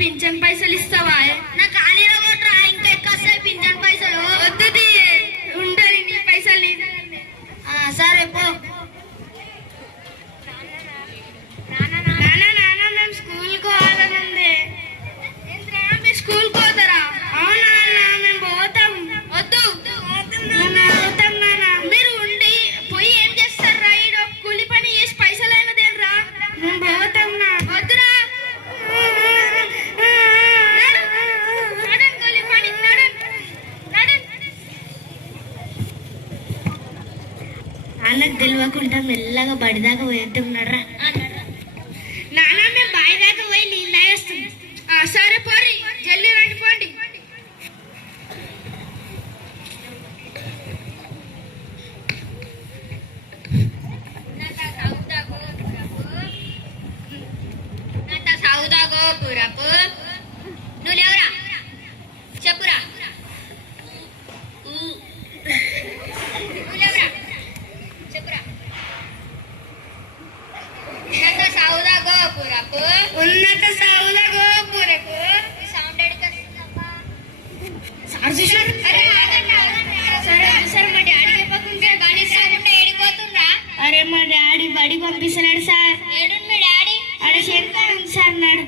Pension పైసలు ఇస్తావా? నాకు ఖాళీలో కొట్రా, ఇంకా ఎక్కువ వస్తాయి పింఛన్ పైసలు. వద్దుది, ఉండాలి నీ పైసలు. సరే పో. నాన్న మేము స్కూల్కి పోవాలని ఉంది. మీరు స్కూల్కి పోతారా? అవునా మేము పోతాం. వద్దు పోతాం నాన్న. మీరు ఉండి పోయి ఏం చేస్తారా? ఈడో కూలి పని చేసి పైసలు అయినా దేనరా? మేము పోతాం నా. వద్దురా. నాన్నకు తెలియకుండా మెల్లగా బడిదాకా పోయేట్టున్నారా? నాన్న మేము బావి దాకా పోయి నీళ్ళు తాగేస్తుంది. సరే పోరి, జల్లి రండి పోండి. సాగుదాగో పూరపు. నువ్వు లేవురా, చెప్పురా. ఉన్నత సాగుల గోపురపు సౌండ్ ఎడుకొస్తుందమ్మా. అరే మా డాడీ బడి పంపిస్తున్నాడు సార్. ఏడు మీ డాడీ? అడే చెప్తాను సార్. నాడు